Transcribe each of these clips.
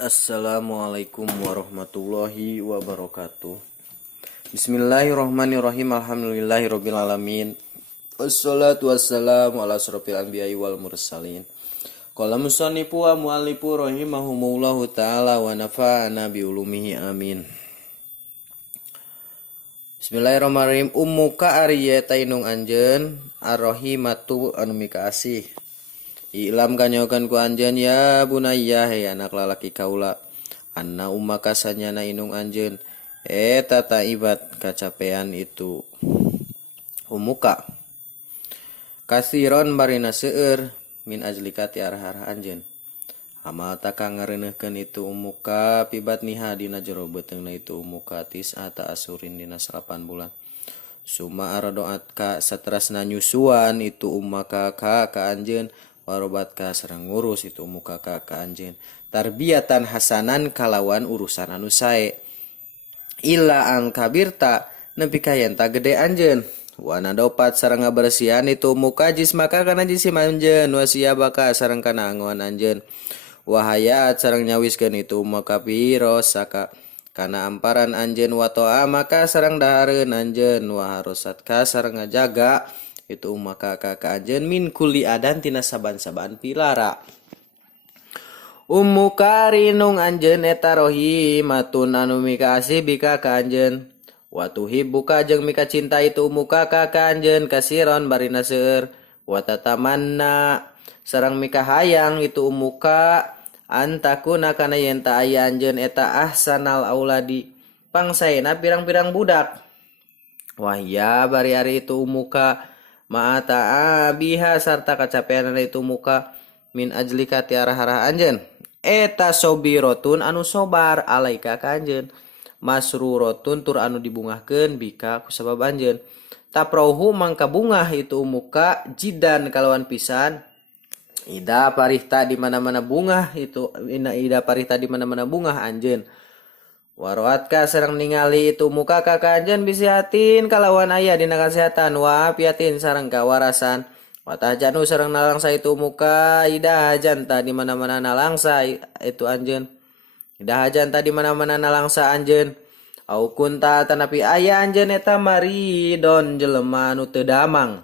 Assalamualaikum warahmatullahi wabarakatuh. Bismillahirrahmanirrahim. Alhamdulillahirabbil alamin. Wassalatu wassalamu ala asyrofil anbiya'i wal mursalin. Qala musannifu wa muallifu rahimahumullahu taala wa nafa'ana bi ulumihi amin. Bismillahirrahmanirrahim. Ummuka ariye tainung anjeun arrahimatu anu mika asih. Ilam kanyokan ku anjeun ya bunayya he anak lalaki kaula. Anna ummaka sanyana inung anjeun eta taibat kacapean itu umuka. Kasiron barina seueur min ajlika ti arah-arah anjeun. Amal taka ngareuneuhkeun itu umuka pibat niha dina jero beteungna itu umuka tis'ata asurin dina 8 bulan. Suma aradoat ka saterasna nyusuan itu ummaka ka anjeun warobat ka sareng ngurus itu muka ka anjeun tarbiyatan hasanan kalawan urusan anu sae illa ang kabirta nepi ka yen ta gede anjeun wana dopat sareng ngabersihan itu muka jismaka kana jisim anjeun wasiabaka sareng kana angoan anjeun wahayat sareng nyawiskeun itu muka piro saka kana amparan anjeun watoa maka sareng dahareun anjeun waharosat ka sareng ngajaga itu maka anjeun min kulli adan tina saban-saban pilara. Ummuka rinung anjeun eta rohimatun anu mika asih bika ka anjeun. Wa tuhibbuka jeung mika cinta itu ummuka ka anjeun kasiron barina seueur. Wa tatamanna sareng mika hayang itu ummuka antakuna kana yen ta aya anjeun eta ahsanal auladi. Pangsaena pirang-pirang budak. Wahya bari ari itu ummuka ma'ata abiha sarta kacapean itu muka min ajlika ti arah-arah anjeun eta sobirotun anu sobar alaika ka anjeun masrurotun tur anu dibungahkeun bika kusabab anjeun taprohu mangka bungah itu muka jidan kalawan pisan ida parihta di mana-mana bungah itu ida parihta di mana-mana bungah anjeun waroatka sareng ningali itu muka ka anjeun bisihatin kalawan aya dina kasehatan wa piatin sareng kawarasan watahjanu sareng nalangsa itu muka ida hajan ta di mana-mana nalangsa itu anjeun ida hajan ta di mana-mana nalangsa anjeun au kunta tanapi aya anjeun eta maridon jelema anu teu damang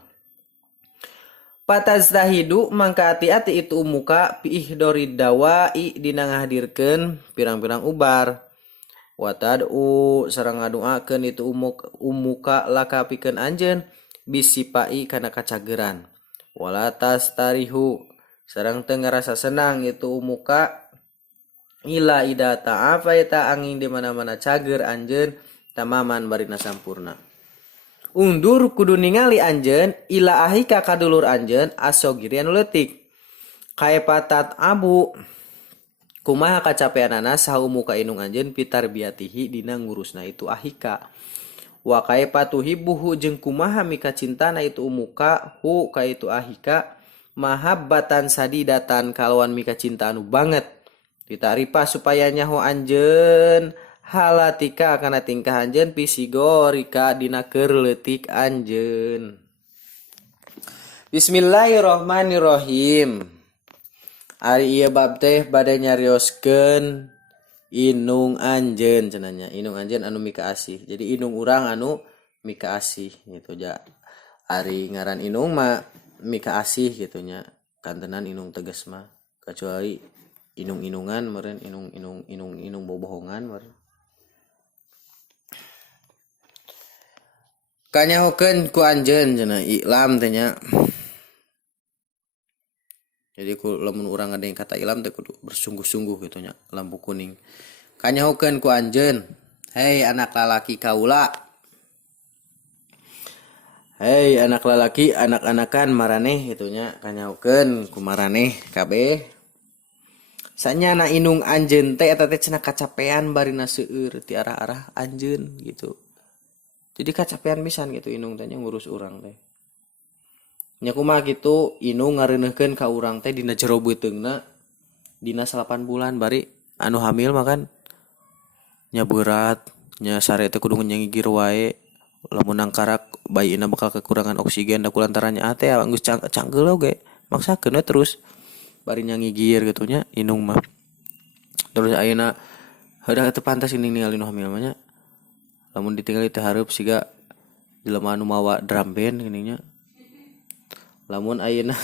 patazdahidu mangka ati-ati itu muka piihdorid dawai dina ngahadirkeun pirang-pirang ubar watad'u sareng ngadoakeun itu umuka laka pikeun anjeun bisipai kana kacageran wala tastarihu sareng teu ngarasa senang itu umuka ila ida ta'afa eta angin di mana-mana cager anjeun tamaman barina sampurna undur kudu ningali anjeun ila ahika kadulur anjeun asogiri anu leutik kaepatat abu kumaha kacapeanana saha umuka inung anjeun pitarbiyatihi dina ngurusna itu ahika wa kaepatuhibbuhu jeung kumaha mika cintana itu umuka hu ka itu ahika mahabbatan sadidatan kalawan mika cinta anu banget ditaripa supaya nyaho anjeun halatika kana tingkah anjeun pisigorika dina keur leutik anjeun. Bismillahirrahmanirrahim. Ari ieu bab teh bade nyarioskeun inung anjeun cenanya inung anjeun anu mika asih jadi inung urang anu mika asih gitu ja ari ngaran inung mah mika asih gitu nya kantenan inung tegas mah kecuali inung-inungan meureun inung bobohongan meureun kanyahokeun ku anjeun cenah iklam teh nya. Jadi ku lamun urang ada yang kata ilam teh kudu bersungguh-sungguh gitu nya lampu kuning. Kanyahokeun ku anjeun, hei anak lalaki kaula. Hei anak lalaki anak-anakan maraneh gitu nya kanyahokeun ku maraneh kabeh. Sanyana inung anjeun teh eta teh cenah kacapean barina seueur ti arah-arah anjeun gitu. Jadi kacapean pisan gitu inung teh ngurus urang teh. Nya kumaha kitu inung ngareuneuhkeun ka urang teh dina jero beuteungna dina 8 bulan bari anu hamil mah kan nya berat nya sare teh kudu nyengigir wae lamun nangkarak bayiina bakal kekurangan oksigen da kulantaran nya teh geus canggeuh oge maksakeun we terus bari nyangigir gitu nya inung mah Terus ayeuna heudah teu pantas ini ningali nu hamil mah nya. Lamun ditinggali teh hareup siga jelema anu mawa drum band gini nya. Lamun ayeuna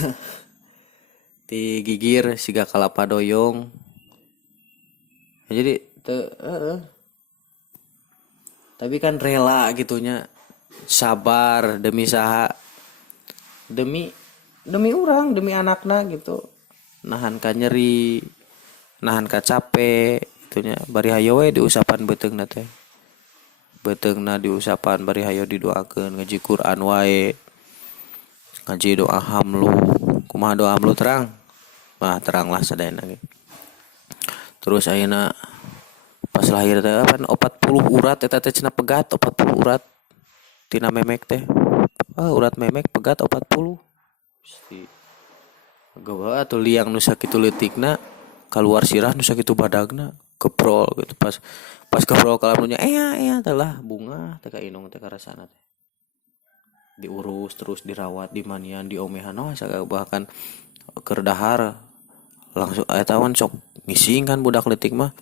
digigir siga kalapa doyong. Jadi tapi kan rela gitunya, sabar demi saha, demi urang, demi anakna gitu, nahan ka nyeri, nahan ka capek gitunya, bari hayo we diusapan beuteungna teh, beuteungna diusapan bari hayo didoakeun, ngaji Quran wae, ngaji doa hamlu. Kumaha doa hamlu terang? Mah terang lah sadayana ge. Terus ayeuna pas lahir teh apa 40 urat eta teh cenah pegat 40 urat tina memek teh. Urat memek pegat 40. Gusti. Gawa atuh liang nu sakitu leutikna kaluar sirah nu sakitu badagna keprol gitu pas keprol kalamunnya teh lah bunga teh ka inung teh karasana teh. Diurus terus dirawat dimanian diomehan bahkan keur dahar langsung eta wan sok ngising kan budak leutik mah.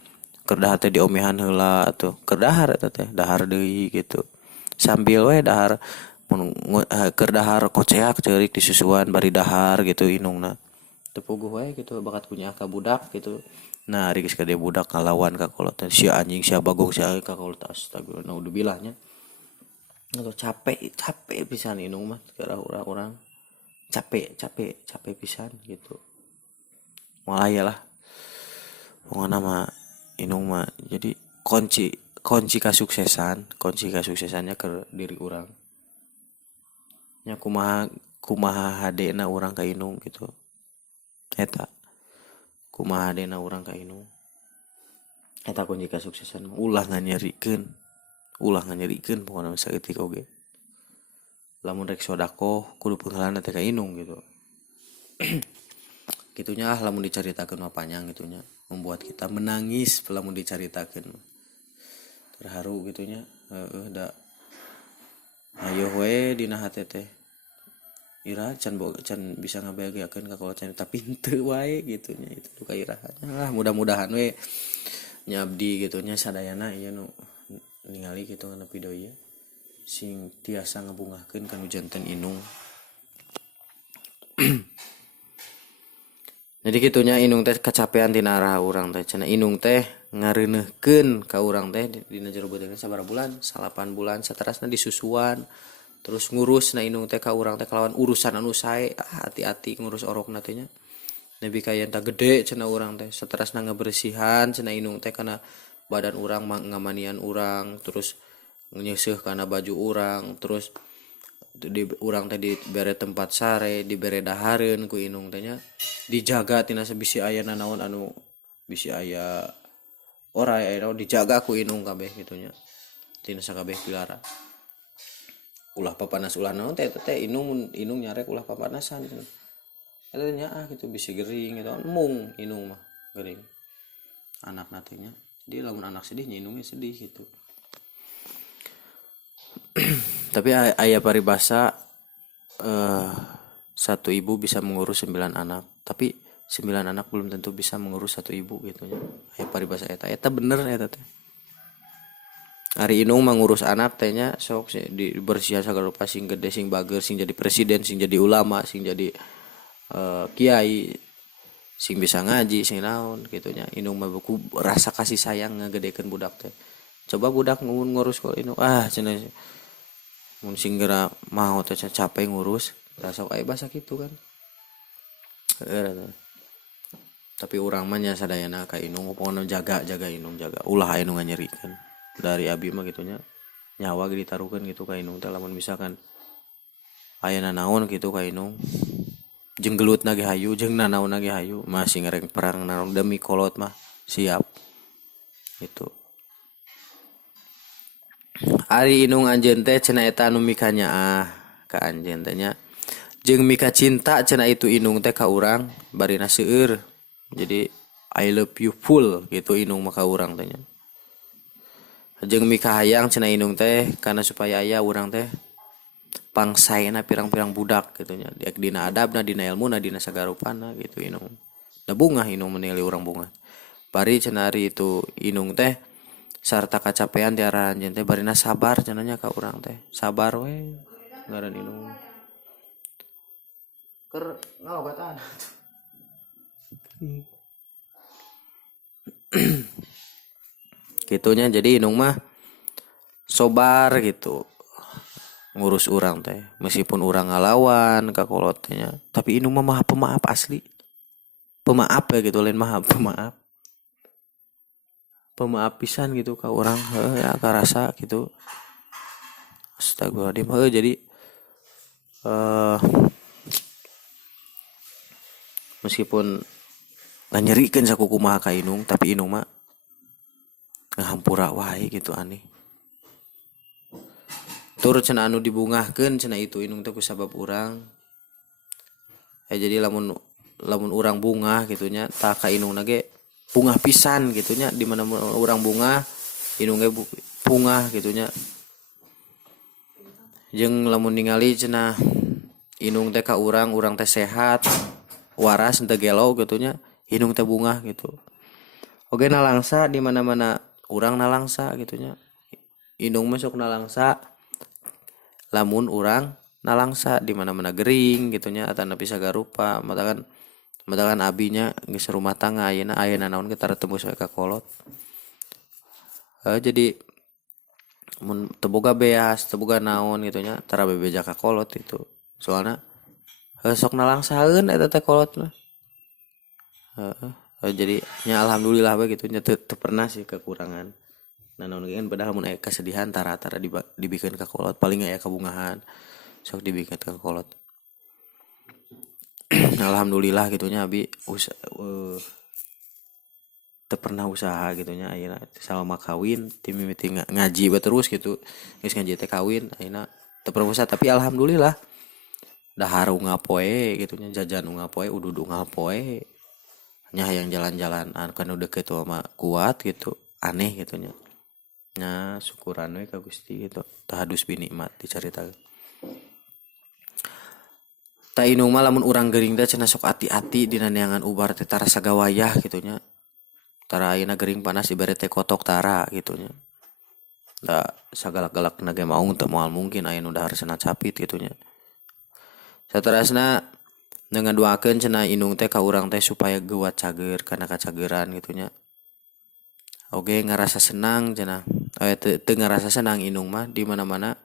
Keur dahar teh diomehan heula atuh. Keur dahar eta teh, dahar deui gitu. Sambil we dahar keur dahar koceak ceurik disusuan bari dahar gitu inungna. Teu puguh we gitu bakat kunyah ka budak gitu. Nah, ari geus ka budak ngalawan ka kolot teh sia anjing sia bagong sia ka kolot astagfirullah naudzubillah nya. Atuh capek pisan inung mah keur urang-urang. Capek pisan gitu. Moal aya lah. Pokona mah inung mah jadi kunci kasuksesannya ke diri orang nya kumaha hadena orang ka inung gitu eta kumaha hadena orang ka inung eta kunci kasuksesan ulah nganyerikeun pokona saeutik oge lamun rek sodaqoh kudu peungheulana teh ka inung gitu gitunya lamun dicaritakeun mah panjang gitunya membuat kita menangis lamun dicaritakeun terharu gitunya da ayo we dina hate teh ira can bisa ngabahagiakeun ka kolot tapi henteu wae gitunya itu duka irahannya lah mudah-mudahan we nyabdi gitunya sadayana ieu nu ningali kitu nepi deui sing tiasa ngabungahkeun kanu janten inung. Jadi gitunya inung teh kecapean tina arah urang teh cenah inung teh ngareuneuhkeun ka urang teh dina jero beuteungna sabaraha bulan 8 bulan saterasna disusuan terus ngurus na inung teh ka urang teh kalawan urusan anu sae hati-hati ngurus orokna teh nya nepi ka yen teh gede cenah urang teh saterasna ngabersihan cenah inung teh kana badan urang ngamanian urang terus nyeuseuf kana baju urang terus di urang teh dibere tempat sare dibere dahareun ku inung teh nya dijaga tina sabisi aya nanaon anu bisi aya ora aya dijaga ku inung kabeh kitu nya tina sakabeh pilara ulah papanas ulah naon teh inung nyarek ulah papanasan eta nya kitu bisi gering gitu mung inung mah gering anak nantinya jadi lamun anak sedih nya inungnya sedih gitu. Tapi aya paribasa satu ibu bisa mengurus 9 anak tapi 9 anak belum tentu bisa mengurus satu ibu gitu nya aya paribasa eta bener eta teh ari inung mengurus anak teh nya sok dibersihan sagala rupa sing gede sing bager sing jadi presiden sing jadi ulama sing jadi kiai sing bisa ngaji sing naon gitu nya inung mah buku rasa kasih sayang ngagedekeun budak teh coba budak ngurus kok inung cenah mun sing geura mau teh capek ngurus da sok aya basa kitu kan tapi urang mah nya sadayana ka inung pokona jaga inung jaga ulah aya nu nganyerikeun dari abi mah kitu nya nyawa ge ditaruhkeun gitu ka inung teh lamun misalkan aya nanaon kitu ka inung jeung gelutna ge hayu jeung nanaonna ge hayu masih ngareng perang naon demi kolot mah siap gitu. Ari inung anjeun teh cenah eta anu mika nyaah ka anjeun teh nya jeung mika cinta cenah itu inung teh ka urang barina seueur jadi I love you full gitu inung mah ka urang teh nya jeung mika hayang cenah inung teh kana supaya aya urang teh pangsaena pirang-pirang budak gitu nya dina adabna dina ilmuna dina sagarupana gitu inung da bungah inung menilai urang bungah bari cenari itu inung teh sarta kacapean tiara anjeun teh barina sabar cenanya ka urang teh sabar we ngaran inung keur ngaobatan gitunya. Jadi inung mah sobar gitu ngurus urang teh meskipun urang ngalawan ka kolot nya tapi inung mah maha pemaaf asli, pemaaf ya gitu lain maha pemaaf, pemaaf pisan gitu ka urang ya karasa gitu. Astagfirullahaladzim. Jadi meskipun nganyerikeun sakuku kumaha ka inung tapi inung mah ngahampura wae gitu aneh. Tur cenah anu dibungahkeun cenah itu inung teh ku sabab urang. Jadi lamun urang bungah gitunya tak ka inung ge bungah pisan gitunya di mana urang bungah inung ge bungah gitunya. Jeung lamun ningali cenah inung teh ka urang teh sehat, waras henteu gelo gitunya, inung teh bungah gitu. Oge nalangsa di mana-mana urang nalangsa gitunya. Inung masuk nalangsa lamun urang nalangsa di mana-mana gering gitunya atau nepi sagarupa matakan abinya geus rumah tangga ayeuna naon kita tembus we ka kolot. Jadi mun teu boga beas teu boga naon gitunya tara bebeja ka kolot itu soalna sok nalangsaeun eta teh kolot mah. Jadi nya alhamdulillah we gitu nya teu pernah sih kekurangan. Nah naon ge padahal mun aya kesedihan tara dibikeun ka kolot paling aya kabungahan sok dibikeun ka kolot. Alhamdulillah gitunya abi teu pernah usaha gitunya ayeuna salama kawin ti mimiti ngaji bae terus gitu. Geus ngaji teh kawin ayeuna teu pernah usaha tapi alhamdulillah dahar unggah poe gitunya jajan unggah poe udud unggah poe nya hayang jalan-jalan anu deket mah kuat gitu aneh gitunya. Nah syukuran we ka Gusti gitu tahadus binikmat dicaritakeun. Ta inung mah lamun urang gering teh cenah sok ati-ati dina neangan ubar teh tara sagawayah gitunya. Tara ayeuna gering panas ibarat teh kotok tara gitunya. Da sagalak-galakna ge maung teu moal mungkin aya nu dahar cenah capit gitunya. Saterasna ngaduakeun cenah inung teh ka urang teh supaya geuat cager kana kacageran gitunya. Oge ngarasa senang cenah. Teu ngarasa senang inung mah di mana-mana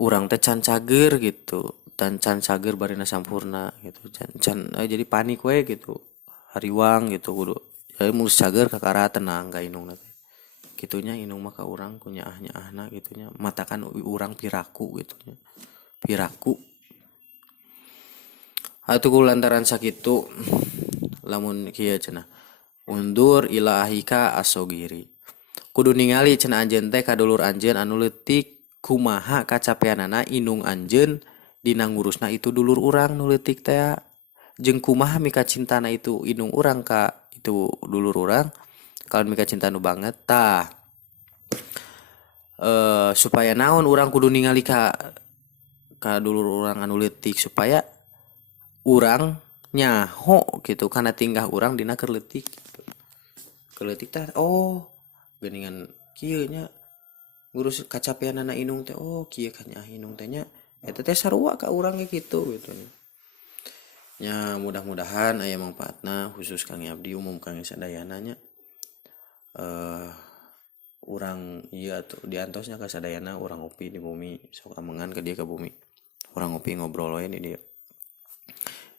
urang teh can cager gitu. Dan can cager barina sampurna gitu. Can jadi panik we gitu. Hariwang gitu kudu. Jadi mulus cager kakara tenang ka inung teh. Gitunya inung mah ka urang ku nyaah-nyaahna gitunya. Matakan urang piraku gitunya. Piraku. Atuh lantaran sakitu lamun kieu cenah. Undur ila ahika asogiri. Kudu ningali cenah anjeun teh kadulur anjeun anu leutik kumaha kacapeanana inung anjeun dina ngurusna itu dulur urang nu leutik teh. Jeung kumaha mika cintana itu inung urang ka itu dulur urang. Kalau mika cinta nu banget tah. Supaya naon urang kudu ningali ka dulur urang anu leutik supaya urang nyaho gitu karena tingkah urang dina keur leutik. Keleutik teh geuningan kieu nya ngurus kacapeanana inung teh kieu kan nya inung teh nya eta teh sarua ka urang ge kitu gitu nya. Mudah-mudahan aya mangpaatna khusus kang abdi umum kang sadayana nya urang ieu atuh diantosnya ka sadayana urang ngopi di bumi sok amengan ka dieu ka bumi urang ngopi ngobrol we di dieu.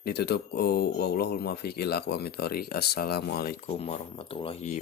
Ditutup wallahul muwaffiq ila aqwamit thoriq. Assalamualaikum warahmatullahi